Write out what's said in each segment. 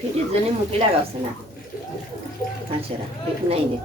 পিঠের জন্য মুখে লাগাচ্ছে না হাঁসেরা পিঠ নাই রে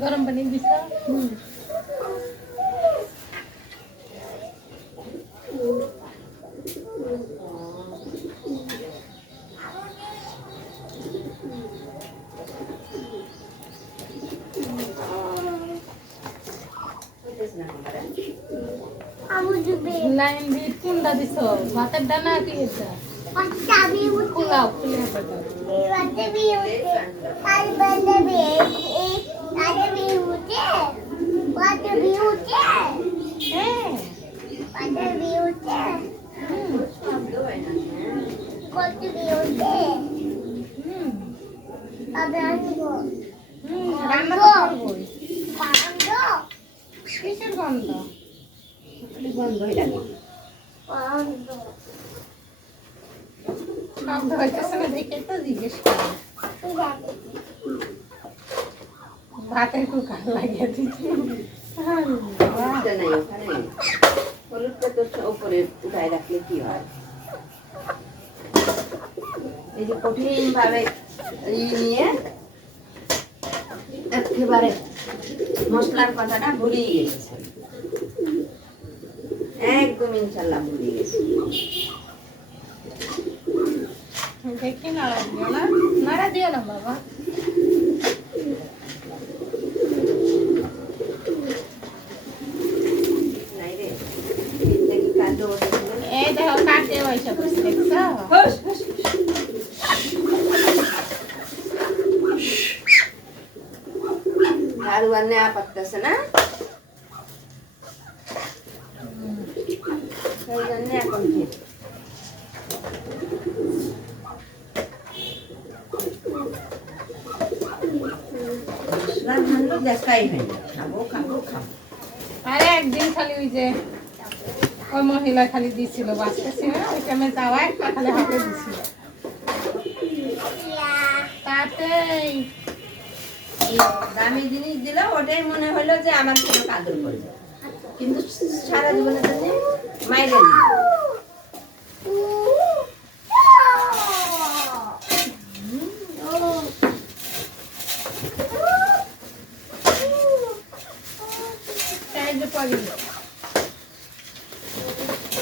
गरम पानी दिसा লাইন দিয়ে কুন্ডা দিছ ভাতের দানা কি এটা ফুলাও ফুলে কিসের গন্ধ বন্ধ হয়ে লাগে গন্ধ হইতেছে না দেখে তো জিজ্ঞেস করি ভাতের কুকার লাগিয়ে দিচ্ছি হলুদটা নাই ওখানে হলুদটা তো উপরে উঠায় রাখলে কি হয় এই যে কঠিন ভাবে নিয়ে একেবারে মশলার কথাটা ভুলিয়ে গেছে একদম ইনশাল্লাহ ভুলিয়ে গেছে দেখি নাড়া দিও না নাড়া দিও না বাবা নাই রে দেখি কাজও এই দেখো কাটে পয়সা বসে দেখছো ঝাড়ু আর নেওয়া পারতেছে না সেই জন্য এখন মশলা ভালো দেখাই হয় না খাবো খাবো খাবো আরে একদিন খালি ওই যে ওই মহিলা খালি দিছিল বাচ্চা ছিল ওই টাইমে যাওয়া একটা খালি হাতে দিছিল তাতেই দামি জিনিস দিল ওটাই মনে হলো যে আমার ছেলে কাদর করবে কিন্তু সারা জীবনের জন্য মাইরে দিল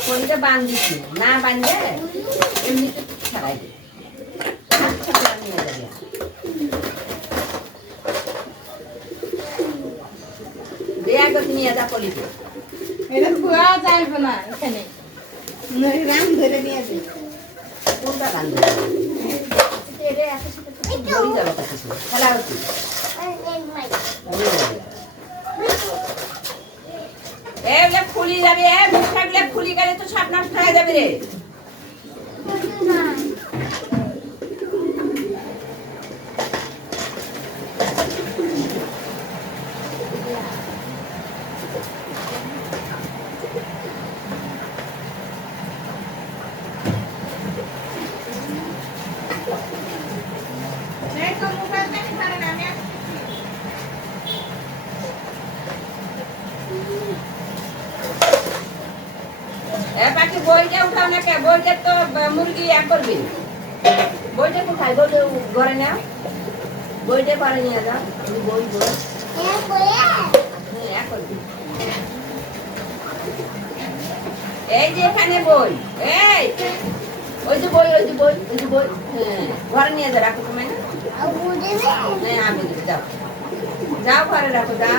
পরিটা বান্ধিছি না বান্ধে এমনিতে ছাড়াই দিই নিয়ে যাবে নিয়ে যা পলিতে এটা খুয়া যাইবে না এখানে রাম ধরে নিয়ে যাবে কোনটা কান ধরে ধরে যাবে কাছে খেলা হচ্ছে খুলি যাবে মুখটাগুলো খুলি গেলে তো সাপ নষ্ট হয়ে যাবে রে পাখি বইটা উঠাও না কে বইটা তো মুরগি এক করবি বইটা কোথায় বইটা ঘরে না বইটা ঘরে নিয়ে যাও বই বই এক করবি এই যে এখানে বই এই ওই যে বই ওই যে বই ওই যে বই হ্যাঁ ঘরে নিয়ে যা রাখো তুমি না হ্যাঁ আমি যাও যাও ঘরে রাখো যাও